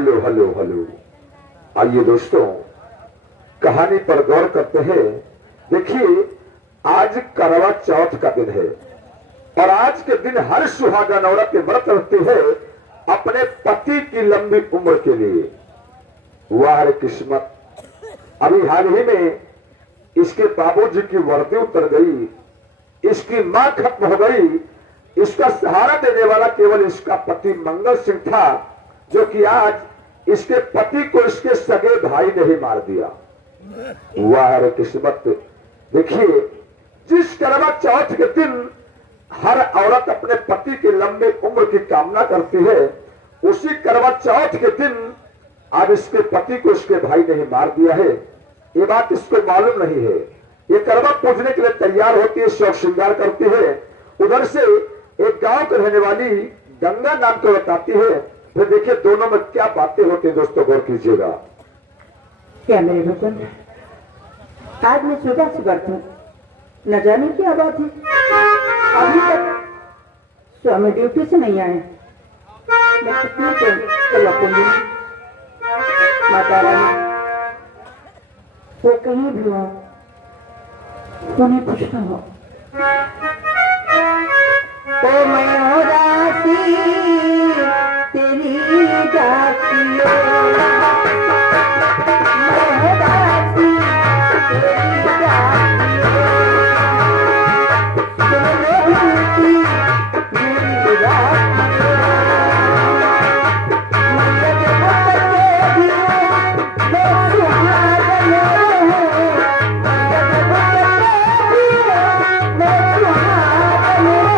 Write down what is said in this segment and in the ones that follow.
Hello hello hello. आइए दोस्तों, कहानी पर गौर करते हैं। देखिए, आज करवा चौथ का दिन है और आज के दिन हर सुहागन औरत व्रत रखती है अपने पति की लंबी उम्र के लिए। वाह रे किस्मत! अभी हाल ही में इसके बाबूजी की वर्दी उतर गई, इसकी मां खत्म हो गई, इसका सहारा देने वाला केवल इसका पति मंगल सिंह था, जो कि आज इसके पति को इसके सगे भाई ने ही मार दिया। वाह रे किस्मत! देखिए, जिस करवा चौथ के दिन हर औरत अपने पति की लंबी उम्र की कामना करती है, उसी करवा चौथ के दिन आज इसके पति को इसके भाई ने ही मार दिया है। ये बात इसको मालूम नहीं है। ये करवा पूजने के लिए तैयार होती है, शौक श्रृंगार करती है। उधर से एक गांव के रहने वाली गंगा नाम को बताती है। फिर देखिए दोनों में क्या बातें होती है, दोस्तों गौर कीजिएगा। क्या मेरे भजन, आज मैं सुबह से बढ़ती हूँ, न जाने क्या बात है, अभी तक स्वामी ड्यूटी से नहीं आए। मैं कितनी तो लपूंगी, माता रानी वो कहीं भी हो, उन्हें कुछ न हो तो मैं हो राशि तेरी जाती हो, मैं हो राशि तेरी जाती हो, तुम नहीं मेरी राशि हो, मैं जब बच्चे भी हूँ, मैं सुहागन हूँ, मैं जब बच्चे भी हूँ, मैं सुहागन हूँ।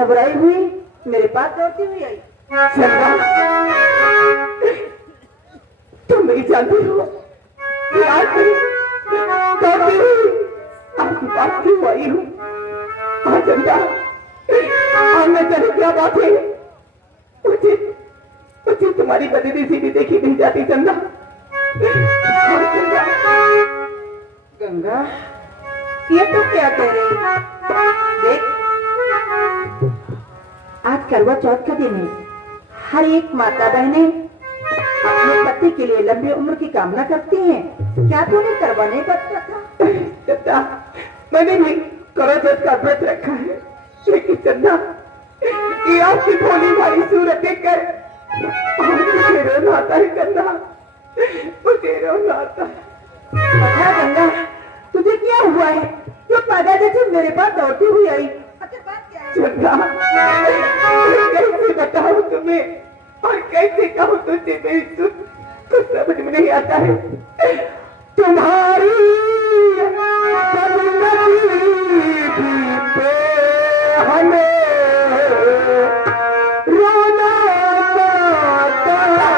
घबराई हुई मेरे पास दौड़ती हुई आई। चंदा, तुम नहीं जानती हो कि आज मैं दौड़ती हुई आपके पास क्यों आई हूँ। हाँ चंदा, आज मैं जाने क्या बात है, मुझे मुझे तुम्हारी बदली सी भी देखी नहीं जाती चंदा। हाँ चंदा, गंगा, ये तो क्या कह रही है? देख, आज करवा चौथ का दिन है। हर एक माता बहने अपने पति के लिए लंबी उम्र की कामना करती हैं। क्या तूने करवा नहीं पड़ता था? चंदा, मैंने भी करवा चौथ का व्रत रखा है, लेकिन चंदा, ये आपकी भोली भाई सूरत देखकर मुझे रोना आता है चंदा, मुझे रोना आता है। बता गंगा, तुझे क्या हुआ है जो पैदा जैसे मेरे पास दौड़ती हुई आई? अच्छा, बात क्या है? चंदा, कैसे बताऊं तुम्हें और कैसे कहूं तुझे, मेरी कुछ समझ में नहीं आता है। तुम्हारी पे हमें रोना आता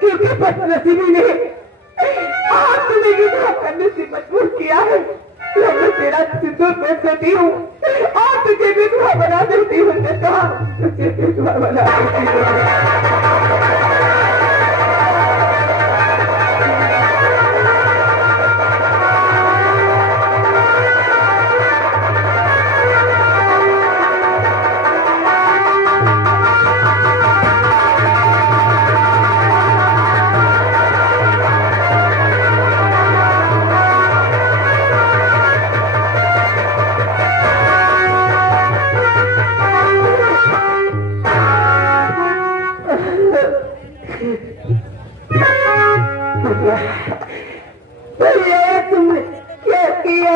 क्योंकि बदनसीबी ने आज तुम्हें विवाह करने से मजबूर किया है। तो मैं तेरा सिंदूर पहन देती हूँ और तुझे विधवा बना देती हूँ। तुझे विधवा बना देती हूँ। भैया तुमने क्या किया?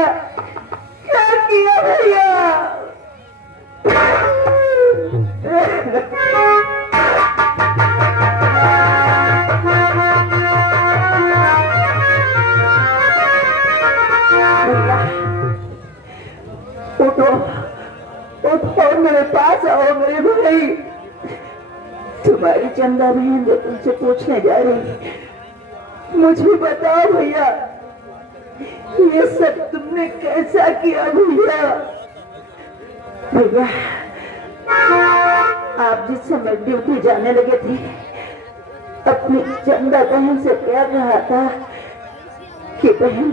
क्या किया भैया? उठो उठो, मेरे पास आओ मेरे भाई। तुम्हारी चंदा बहन जो तुमसे पूछने जा रही, मुझे बताओ भैया, ये सब तुमने कैसा किया भैया? भैया आप जिस समय ड्यूटी जाने लगे थे, अपनी चंदा बहन से कह रहा था कि बहन,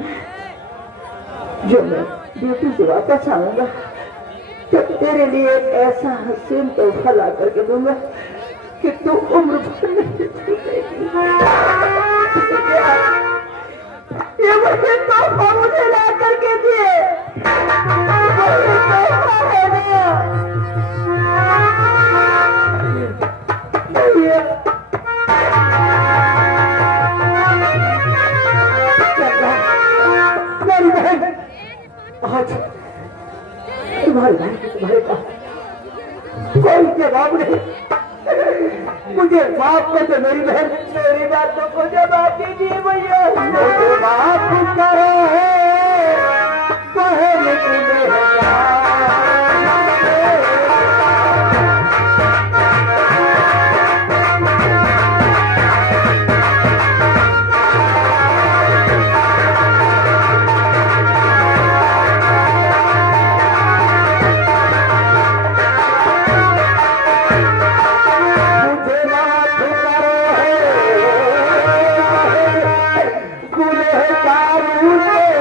जो मैं ड्यूटी से वापस आऊंगा तो तेरे लिए एक ऐसा हसीन तोहफा ला करके दूंगा कि तू उम्र भर नहीं भूलेगी। ये मुझे तोहफा मुझे ला करके दिए, मुझे तोहफा है ना भैया। मेरी बहन आज तुम्हारे भाई तुम्हारे पास कोई जवाब नहीं। मुझे माफ कर दो मेरी बहन, मेरी बातों को जवाब दीजिए भैया। मुझे माफ करो बहन तुम्हें। गुनहगारों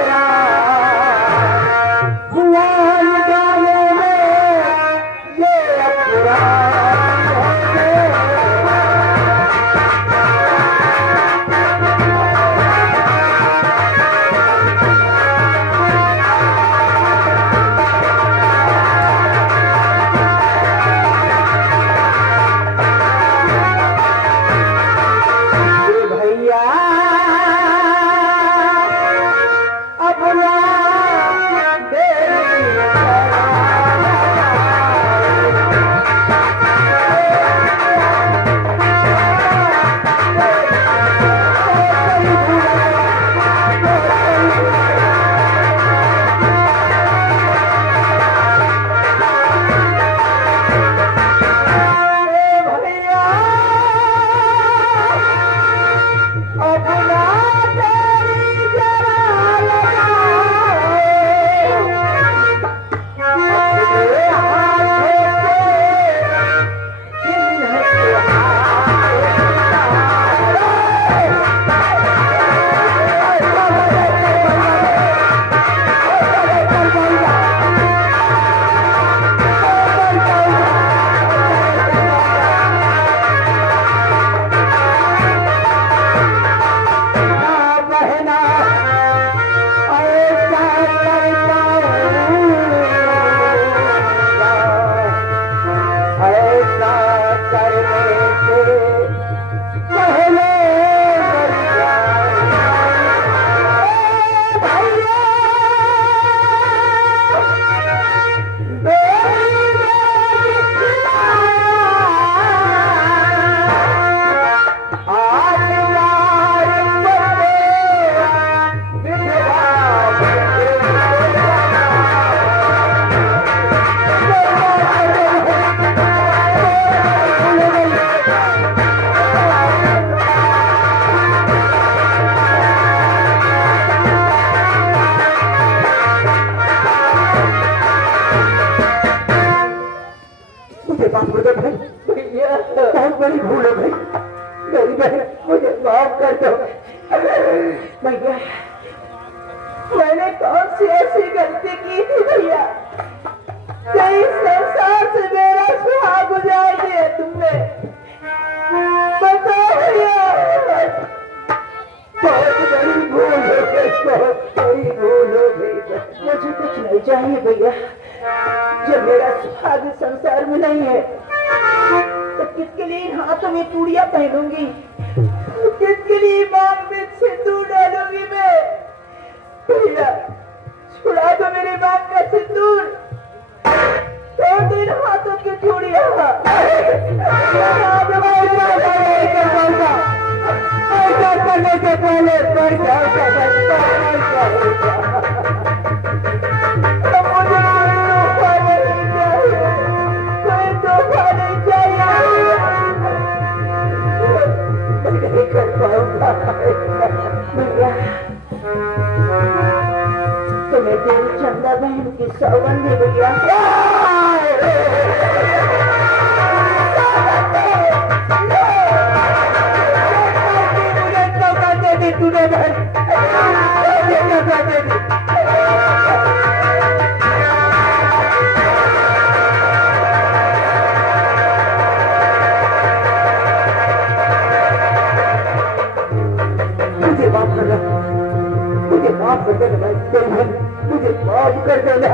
बड़ी भूल हो गई। मेरी बहन मुझे माफ कर दो भैया। मैंने कौन सी ऐसी गलती की थी भैया? कई संसार से मेरा सुहाग गुजार दिया तुमने। बताओ भैया। बहुत बड़ी भूल हो गई, बहुत बड़ी भूल हो गई। मुझे कुछ नहीं चाहिए भैया। जब मेरा सुहाग संसार में नहीं है तो किसके लिए इन हाथों में चूड़ियां पहनूंगी? किसके लिए मांग में सिंदूर डालूंगी मैं? भैया छुड़ा दो मेरे मांग का सिंदूर। तो इन हाथों की चूड़ियां करने से पहले मर जाओ। मुझे कोई तोहफा नहीं चाहिए। मैं नहीं कर पाऊंगा भैया तुम्हें तेरी चंदा बहन की सौगंध दी भैया। तूने बहन मुझे माफ कर दो, मुझे माफ कर देना बहन, मुझे माफ कर देना।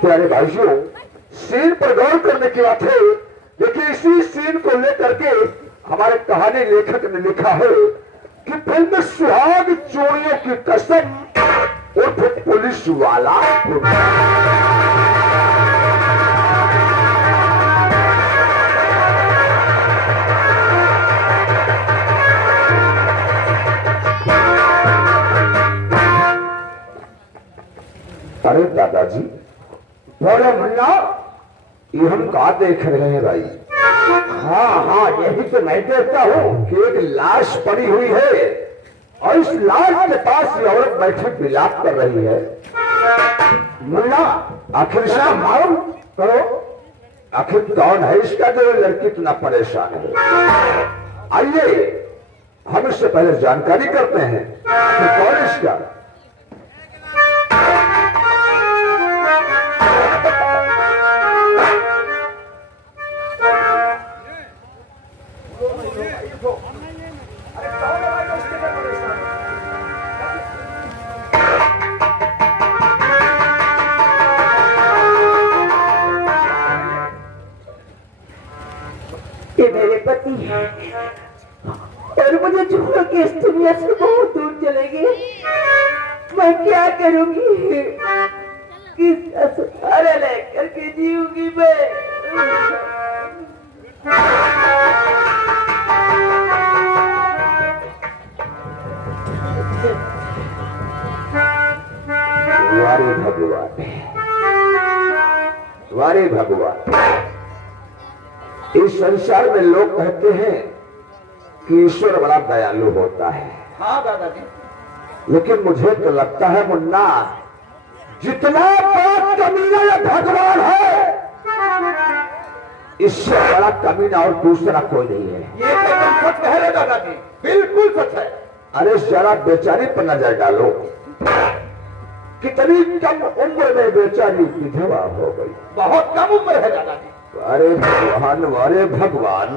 प्यारे भाइयों, सीन पर गौर करने की बात है। देखिए इसी सीन को लेकर के हमारे कहानी लेखक ने लिखा है कि फिल्म सुहाग चोरियों की कसम उर्फ पुलिस वाला। अरे दादाजी, बड़े मुन्ना, ये हम कहा देख रहे हैं भाई? हाँ हाँ, यही तो मैं देखता हूँ कि एक लाश पड़ी हुई है और इस लाश के पास ये औरत बैठी विलाप कर रही है। मुन्ना, आखिर इसका मालूम करो, आखिर कौन है इसका जो लड़की इतना परेशान है। आइए हम इससे पहले जानकारी करते हैं कि कौन इसका। ये मेरे पति हैं और मुझे छोड़ के इस दुनिया से बहुत दूर चले गए। मैं क्या करूंगी, किसका सहारा लेकर के जीऊंगी मैं। वारे भगवान, वारे भगवान। इस संसार में लोग कहते हैं कि ईश्वर बड़ा दयालु होता है। हाँ दादाजी। लेकिन मुझे तो लगता है मुन्ना, जितना बड़ा कमीना ये भगवान है, इससे बड़ा कमीना और दूसरा कोई नहीं है। ये तो एकदम सच कह रहे दादाजी, बिल्कुल सच है। अरे जरा बेचारी पर नजर डालो, कितनी कम उम्र में बेचारी विधवा हो गई। बहुत कम उम्र है दादाजी। अरे भगवान, अरे भगवान,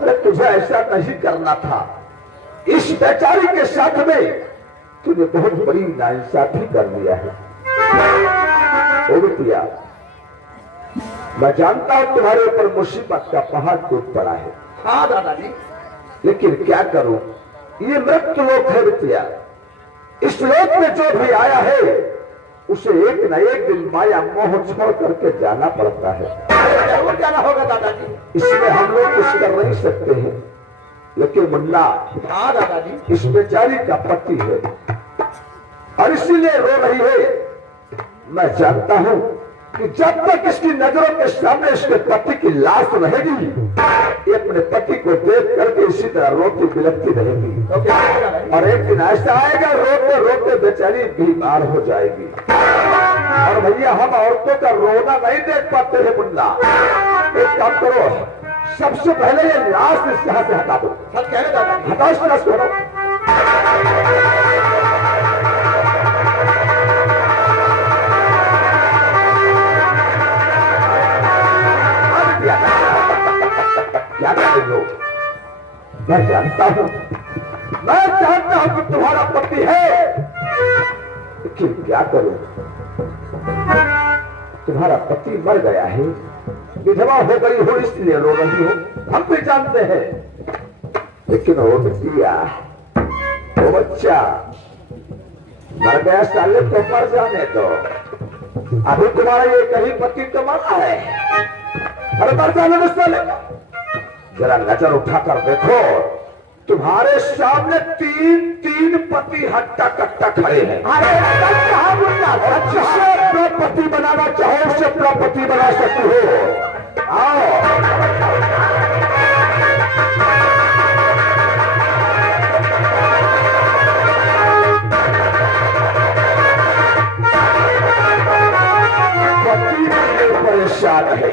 अरे तुझे ऐसा नहीं करना था। इस बेचारी के साथ में तूने बहुत बड़ी नाइंसाफी कर लिया है। ओ बिटिया, मैं जानता हूं तुम्हारे ऊपर मुसीबत का पहाड़ टूट पड़ा है। हाँ दादाजी। लेकिन क्या करूं, ये मृत्यु लोक है बिटिया। इस लोक में जो भी आया है उसे एक न एक दिन माया मोह छोड़ करके जाना पड़ता है। जरूर जाना होगा दादाजी। इसमें हम लोग कुछ कर नहीं सकते हैं। लेकिन मुन्ना, हाँ दादाजी, इस बेचारी का पति है और इसीलिए रो रही है। मैं जानता हूं कि जब तक इसकी नजरों के सामने इसके पति की लाश रहेगी, ये अपने पति को देख करके इसी तरह रोती बिलखती रहेगी। तो क्या होगा दादाजी? और एक दिन ऐसा आएगा, रोते रोते बेचारी बीमार हो जाएगी। और भैया, हम औरतों का रोना नहीं देख पाते हैं मुन्ना। एक काम करो, सबसे पहले ये लाश इस यहाँ से हटा दो। सच कह रहे दादाजी। हटाओ इस लाश को, हटाओ। क्या कर रही हो? मैं जानता हूं कि तुम्हारा पति है, लेकिन क्या करूं, तुम्हारा पति मर गया है, विधवा हो गई हो, इसलिए रो रही हो, हम भी जानते हैं। लेकिन हो बिटिया, वो बच्चा मर गया, साले तो मर जाने दो। अभी तुम्हारा ये कहीं पति तो मरा है, अरे मर जाने दो साले। जरा नजर उठाकर देखो, तुम्हारे सामने तीन तीन पति हट्टा कट्टा खड़े हैं। अरे कहा मुन्ना, जिसे अपना पति बनाना चाहो उसे अपना पति बना सकते हो। आओ, पति परेशान है।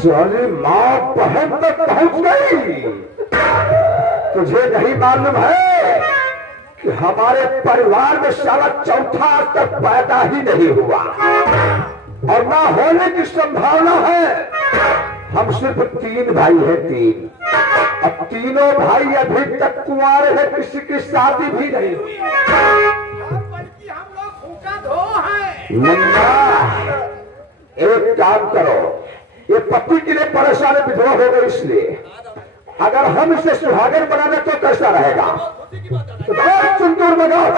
साली माँ बहन तक पहुंच गई। तुझे नहीं मालूम है कि हमारे परिवार में साला चौथा आज तक पैदा ही नहीं हुआ और ना होने की संभावना है। हम सिर्फ 3 भाई हैं, 3। अब तीनों भाई अभी तक कुंवारे हैं, किसी की शादी भी नहीं हुई। बल्कि हम लोग भूखा धो हैं। मुन्ना, एक काम करो, ये पति के लिए परेशानी विधवा हो गई, इसलिए अगर हम इसे सुहागन बना दे तो कैसा रहेगा? तो बहुत सुंदर बजाओ।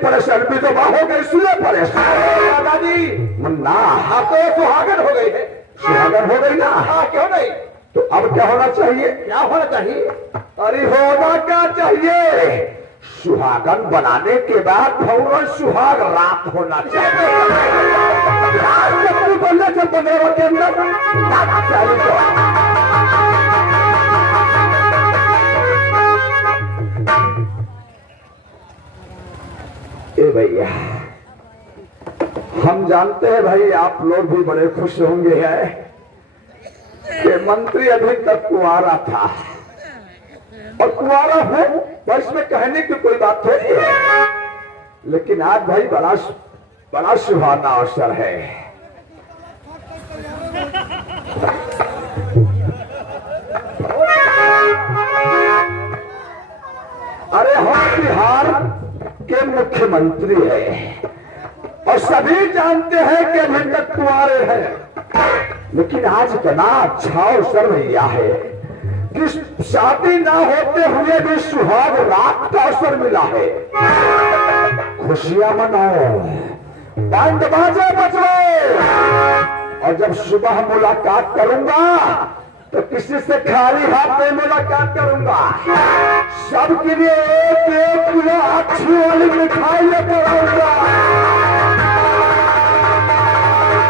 परेशान विधवा हो गई, इसलिए परेशान। दादाजी मुन्ना, हाँ तो सुहागन हो गई है। सुहागन हो गई ना? हाँ, क्यों नहीं? तो अब क्या होना चाहिए? क्या होना चाहिए? अरे होना क्या चाहिए? सुहागन बनाने के बाद फौरन सुहाग रात होना चाहिए। बनने से 15 के अंदर ए भैया, हम जानते हैं भाई आप लोग भी बड़े खुश होंगे है कि मंत्री अभी तक कुंवारा था और कुंवारा हो, पर इसमें कहने की कोई बात थोड़ी है। लेकिन आज भाई बड़ा सुहाना अवसर है। अरे हम बिहार के मुख्यमंत्री है और सभी जानते हैं कि अभी तक कुंवारे हैं, लेकिन आज इतना अच्छा अवसर भैया है कि शादी ना होते हुए भी सुहाग रात का अवसर मिला है। खुशियां मनाओ, बैंड बाजे बजाओ, और जब सुबह मुलाकात करूंगा तो किसी से खाली हाथ में मुलाकात करूंगा। सबके लिए 1 किलो अच्छी वाली मिठाई लेकर आऊंगा।